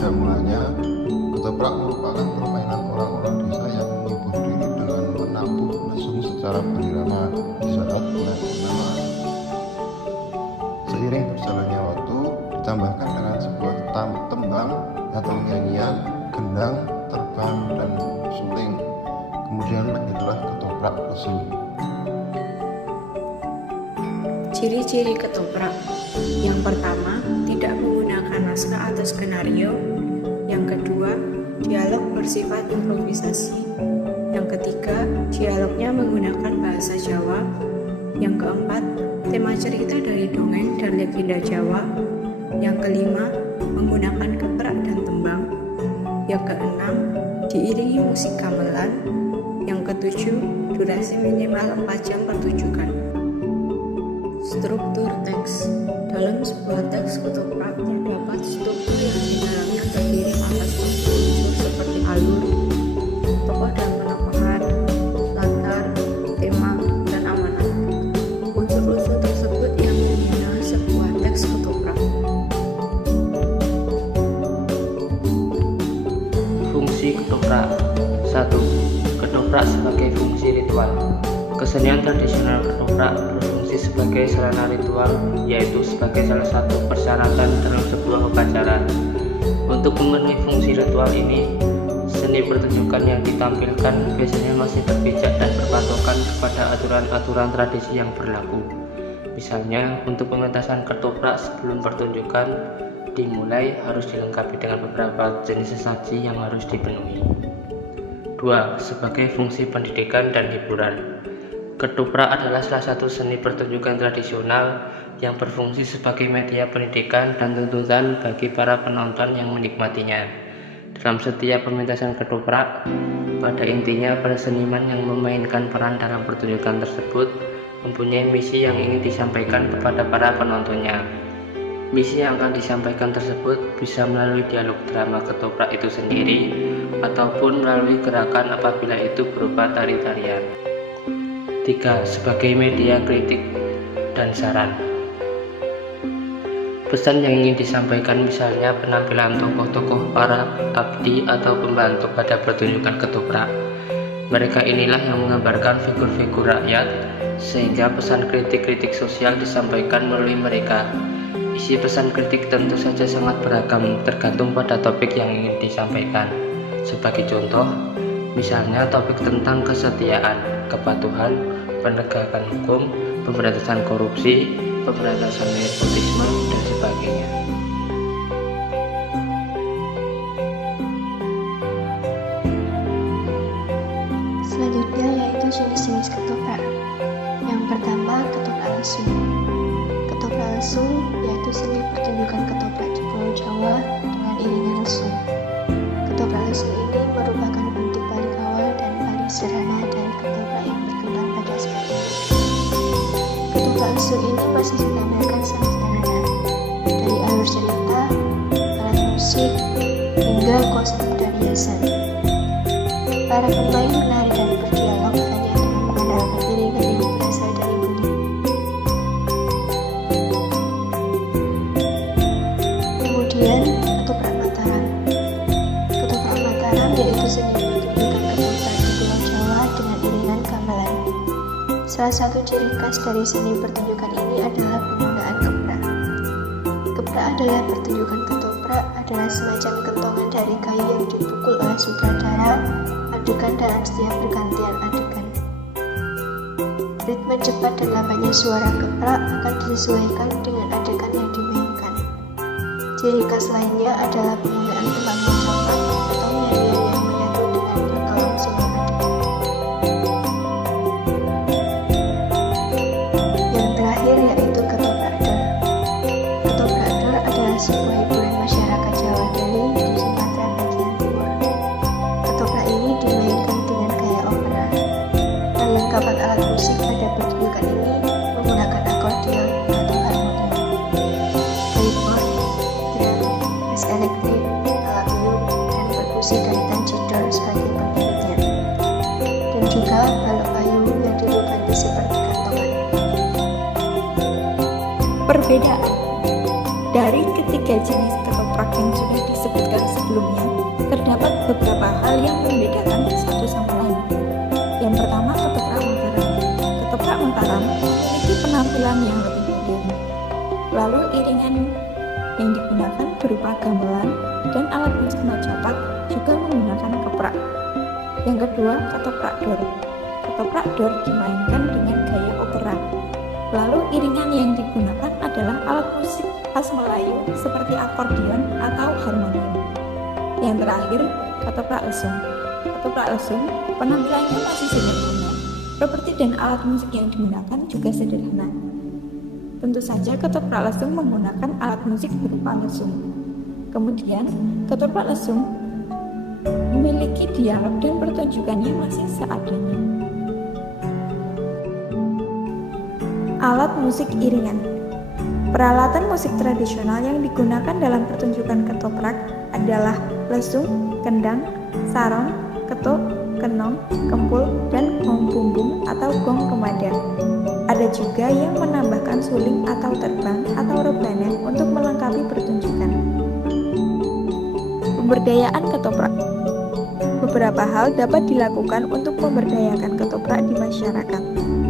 Pada mulanya, ketoprak merupakan permainan orang-orang desa yang menghibur diri dengan menabuh lesung secara berirama di saat bulan purnama. Seiring berjalannya waktu, ditambahkan dengan sebuah tembang atau nyanyian, gendang, terbang, dan suling. Kemudian lahirlah ketoprak lesu. Ciri-ciri ketoprak. Yang pertama, tidak menggunakan naskah atau skenario. Yang kedua, dialog bersifat improvisasi. Yang ketiga, dialognya menggunakan bahasa Jawa. Yang keempat, tema cerita dari dongeng dan legenda Jawa. Yang kelima, menggunakan geprak dan tembang. Yang keenam, diiringi musik gamelan. Yang ketujuh, durasi minimal 4 jam pertunjukan. Struktur teks. Dalam sebuah teks ketoprak terdapat struktur yang di dalamnya terdiri atas unsur seperti alur, tokoh dan penampakan, latar, tema, dan amanat. Unsur-unsur tersebut yang membina sebuah teks ketoprak. Fungsi ketoprak. 1. Ketoprak sebagai fungsi ritual. Kesenian tradisional ketoprak berfungsi sebagai sarana ritual, yaitu sebagai salah satu persyaratan dalam sebuah upacara. Untuk memenuhi fungsi ritual ini, seni pertunjukan yang ditampilkan biasanya masih berpijak dan berpatokan kepada aturan-aturan tradisi yang berlaku. Misalnya, untuk pementasan ketoprak sebelum pertunjukan dimulai harus dilengkapi dengan beberapa jenis sesaji yang harus dipenuhi. 2. Sebagai fungsi pendidikan dan hiburan. Ketoprak adalah salah satu seni pertunjukan tradisional yang berfungsi sebagai media pendidikan dan tuntutan bagi para penonton yang menikmatinya. Dalam setiap pementasan ketoprak, pada intinya para seniman yang memainkan peran dalam pertunjukan tersebut mempunyai misi yang ingin disampaikan kepada para penontonnya. Misi yang akan disampaikan tersebut bisa melalui dialog drama ketoprak itu sendiri ataupun melalui gerakan apabila itu berupa tari-tarian. 3. Sebagai media kritik dan saran. Pesan yang ingin disampaikan misalnya penampilan tokoh-tokoh para abdi atau pembantu pada pertunjukan ketoprak. Mereka inilah yang menggambarkan figur-figur rakyat, sehingga pesan kritik-kritik sosial disampaikan melalui mereka. Isi pesan kritik tentu saja sangat beragam tergantung pada topik yang ingin disampaikan. Sebagai contoh, misalnya topik tentang kesetiaan, kepatuhan, penegakan hukum, pemberantasan korupsi, pemberantasan nepotisme, dan sebagainya. Selanjutnya yaitu jenis-jenis ketoprak. Yang pertama, ketoprak lesu. Ketoprak lesu yaitu seni pertunjukan ketoprak di Pulau Jawa dengan iringan lesu. Ketoprak lesu ini merupakan bentuk balik awal dan paling sederhana dari ketoprak yang berkembang pada saat ini. Ketoprak lesu ini masih ditampilkan sangat sederhana, dari alur cerita, alat musik, hingga kostum dan hiasan. Para pemain menari dan berdialog hanya dengan mengandalkan iringan yang berasal dari bunyi. Kemudian, ketoprak Mataram. Ketoprak Mataram yaitu seni pertunjukan ketoprak di Pulau Jawa dengan iringan gamelan. Salah satu ciri khas dari seni pertunjukan ini adalah penggunaan geprak. Geprak adalah pertunjukan ketoprak adalah semacam kentongan dari kayu yang dipukul oleh sutradara adegan dalam setiap pergantian adegan. Ritme cepat dan lambatnya suara geprak akan disesuaikan dengan adegan yang dimainkan. Ciri khas lainnya adalah penggunaan tembang yang cepat atau nyanyian yang menyatu dengan berkelangsungan adegan. Yang terakhir yaitu ketoprak dor. Ketoprak dor adalah sebuah hiburan masyarakat Jawa Deli di Sumatera bagian timur. Ketoprak ini dimainkan dengan gaya opera. Perlengkapan alat musik pada pertunjukan ini menggunakan akordeon atau harmonium, keyboard, drum, bass elektrik, alat tiup, dan perkusi gaitan cidor sebagai pengiringnya, dan juga balok kayu yang dilubanti seperti kantongan. Perbedaan dari ketiga jenis ketoprak yang sudah disebutkan pertama, ketoprak Mataram. Ketoprak Mataram memiliki penampilan yang lebih modern. Lalu iringan yang digunakan berupa gamelan dan alat musik Majapahit juga menggunakan keprak. Yang kedua, ketoprak dor. Ketoprak dor dimainkan dengan gaya opera. Lalu iringan yang digunakan adalah alat musik khas Melayu seperti akordeon atau harmonium. Yang terakhir, ketoprak lesung. Ketoprak lesung penampilannya masih sederhana. Properti dan alat musik yang digunakan juga sederhana. Tentu saja ketoprak lesung menggunakan alat musik berupa lesung. Kemudian, ketoprak lesung memiliki dialog dan pertunjukannya masih seadanya. Alat musik iringan. Peralatan musik tradisional yang digunakan dalam pertunjukan ketoprak adalah lesung, kendang, sarong, ketuk, kenong, kempul, dan gong bumbung atau gong kemada. Ada juga yang menambahkan suling atau terbang atau rebana untuk melengkapi pertunjukan. Pemberdayaan ketoprak. Beberapa hal dapat dilakukan untuk memberdayakan ketoprak di masyarakat.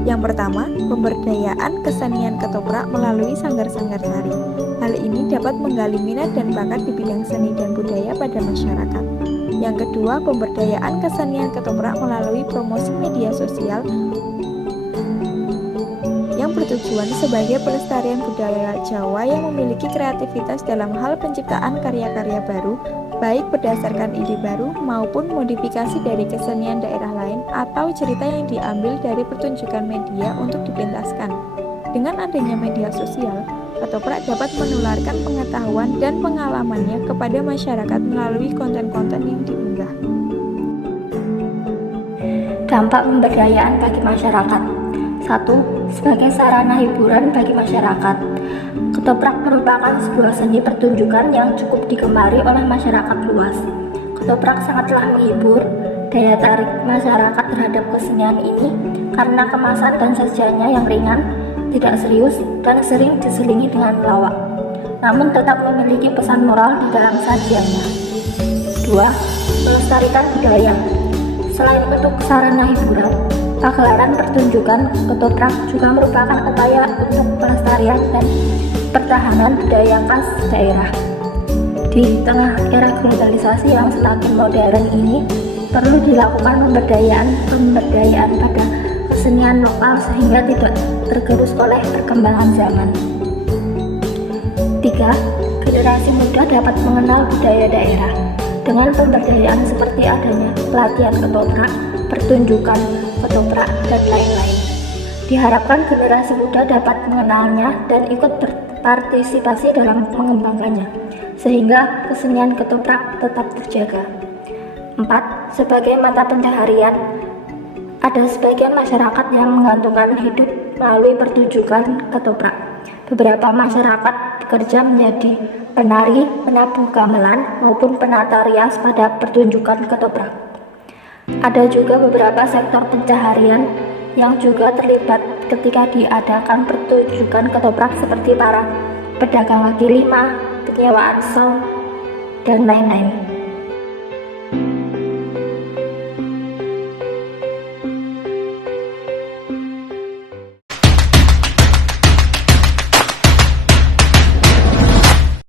Yang pertama, pemberdayaan kesenian ketoprak melalui sanggar-sanggar tari. Hal ini dapat menggali minat dan bakat di bidang seni dan budaya pada masyarakat. Yang kedua, pemberdayaan kesenian ketoprak melalui promosi media sosial yang bertujuan sebagai pelestarian budaya Jawa yang memiliki kreativitas dalam hal penciptaan karya-karya baru, baik berdasarkan ide baru maupun modifikasi dari kesenian daerah lain atau cerita yang diambil dari pertunjukan media untuk dipentaskan. Dengan adanya media sosial, ketoprak dapat menularkan pengetahuan dan pengalamannya kepada masyarakat melalui konten-konten yang diunggah. Dampak pemberdayaan bagi masyarakat. 1. Sebagai sarana hiburan bagi masyarakat. Ketoprak merupakan sebuah seni pertunjukan yang cukup digemari oleh masyarakat luas. Ketoprak sangatlah menghibur. Daya tarik masyarakat terhadap kesenian ini karena kemasan dan sajiannya yang ringan, tidak serius, dan sering diselingi dengan lawak, namun tetap memiliki pesan moral di dalam sajiannya. 2. Melestarikan budaya. Selain untuk sarana hiburan, pagelaran pertunjukan ketoprak juga merupakan upaya untuk pelestarian dan pertahanan budaya khas daerah. Di tengah era globalisasi yang semakin modern ini, perlu dilakukan pemberdayaan pada kesenian lokal sehingga tidak tergerus oleh perkembangan zaman. 3. Generasi muda dapat mengenal budaya daerah dengan pemberdayaan seperti adanya pelatihan ketoprak, pertunjukan ketoprak, dan lain-lain. Diharapkan generasi muda dapat mengenalnya dan ikut berpartisipasi dalam mengembangkannya, sehingga kesenian ketoprak tetap terjaga. 4. Sebagai mata pencaharian, ada sebagian masyarakat yang menggantungkan hidup melalui pertunjukan ketoprak. Beberapa masyarakat bekerja menjadi penari, penabuh gamelan, maupun penata rias pada pertunjukan ketoprak. Ada juga beberapa sektor pencaharian yang juga terlibat ketika diadakan pertunjukan ketoprak seperti para pedagang kaki lima, penyewaan saung, dan lain-lain.